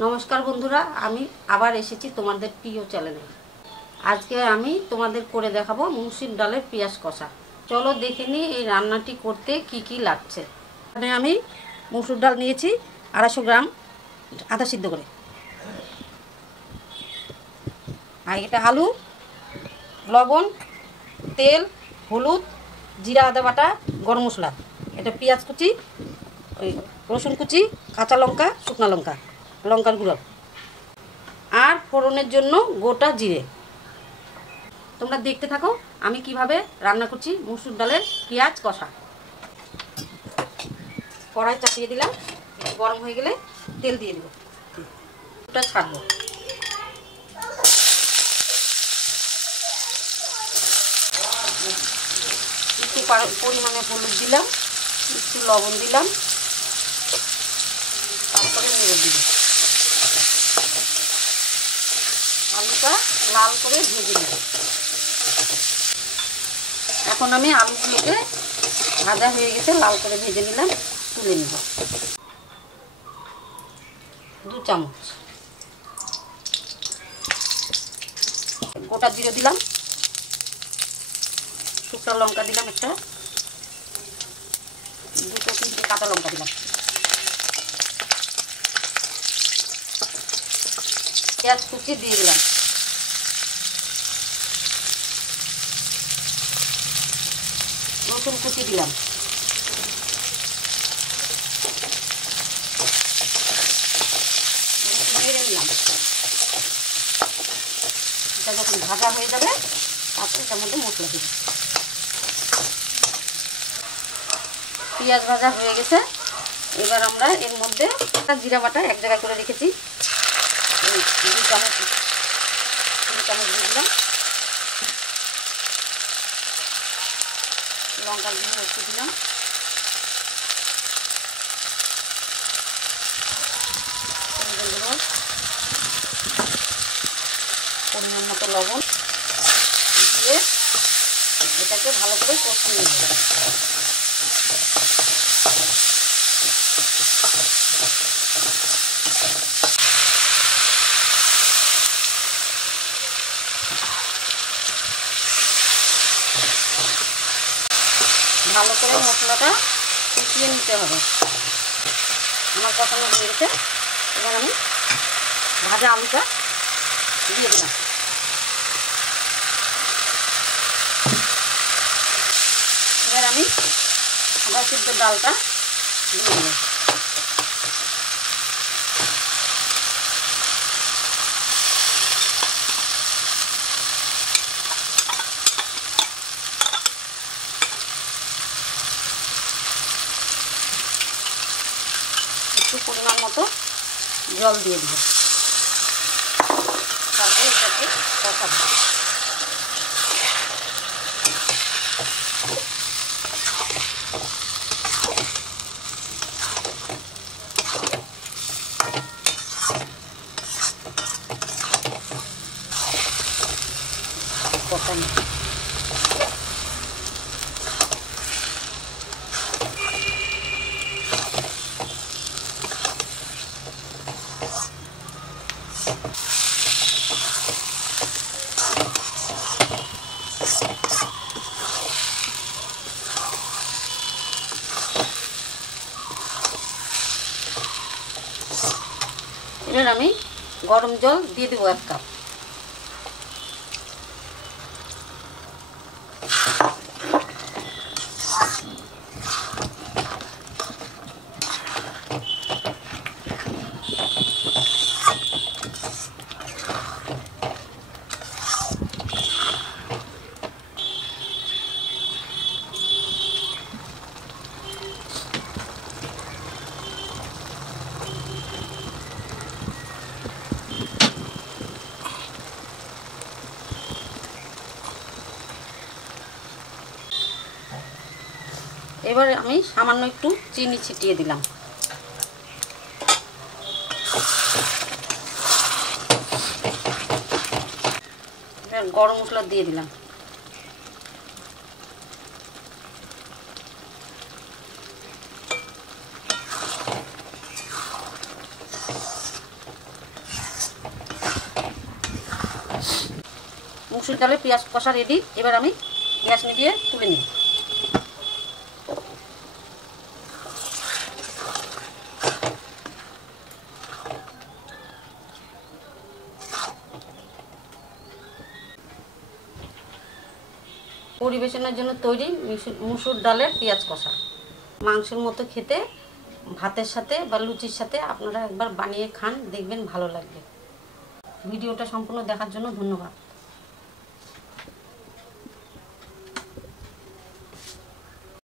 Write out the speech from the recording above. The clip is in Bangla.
নমস্কার বন্ধুরা, আমি আবার এসেছি তোমাদের প্রিয় চ্যানেলে। আজকে আমি তোমাদের করে দেখাবো মুসুর ডালের পেঁয়াজ কষা। চলো দেখে নিই এই রান্নাটি করতে কি কি লাগছে। এখানে আমি মুসুর ডাল নিয়েছি 250 গ্রাম, আধা সিদ্ধ করে। আর এটা আলু, লবণ, তেল, হলুদ, জিরা আদা বাটা, গরম মশলা, এটা পেঁয়াজ কুচি, ওই রসুন কুচি, কাঁচা লঙ্কা, শুকনো লঙ্কা, লঙ্কার গুঁড়ো, আর ফোড়নের জন্য গোটা জিরে। তোমরা দেখতে থাকো আমি কিভাবে রান্না করছি মুসুর ডালের পেঁয়াজ কষা। কড়াই চাপিয়ে দিলাম, গরম হয়ে গেলে তেল দিয়ে দেবো, ওটা ছাড়বো। একটু পরিমাণে হলুদ দিলাম, একটু লবণ দিলাম, তারপরে নেড়ে দিলাম। আলুটা লাল করে ভেজে নেব। এখন আমি আলুগুলোকে ভাজা হয়ে গেছে, লাল করে ভেজে নিলাম, তুলে নেব। 2 চামচ গোটা জিরে দিলাম, শুকনো লঙ্কা দিলাম, একটা 2-3টে কাঁচা লঙ্কা দিলাম, পেঁয়াজ কুচি দিয়ে দিলাম, রসুন কুচি দিলাম, নেড়ে নিলাম। এটা যখন ভাজা হয়ে যাবে তারপরে এটার মধ্যে মশলা দিব। পেঁয়াজ ভাজা হয়ে গেছে, এবার আমরা এর মধ্যে জিরা বাটা এক জায়গায় করে রেখেছি, 2 চামচ দিয়ে দিলাম, লঙ্কার গুঁড়ো একটু দিলাম, পরিমাণ মতো লবণ দিয়ে এটাকে ভালো করে কষিয়ে নেব। ভালো করে মশলাটা কষিয়ে নিতে হবে। আমার কষানো হয়ে গেছে, এবার আমি ভাজা আলুটা দিয়ে দিলাম। এবার আমি আবার সিদ্ধ ডালটা দিয়ে দেবো। একটু পরিমাণ মতো জল দিয়ে দিব, তারপরে এটাকে কষাবো। কষানো এবার আমি গরম জল দিয়ে দেবো 1 কাপ। এবার আমি সামান্য একটু চিনি ছিটিয়ে দিলাম। এবার গরম মশলা দিয়ে দিলাম, মুসুর ডালের পেঁয়াজ কষা রেডি। এবার আমি গ্যাস নিভিয়ে তুলে নিই। পরিবেশনের জন্য তৈরি মুসুর ডালের পেঁয়াজ কষা। মাংসের মতো খেতে, ভাতের সাথে বা লুচির সাথে আপনারা একবার বানিয়ে খান, দেখবেন ভালো লাগবে। ভিডিওটা সম্পূর্ণ দেখার জন্য ধন্যবাদ।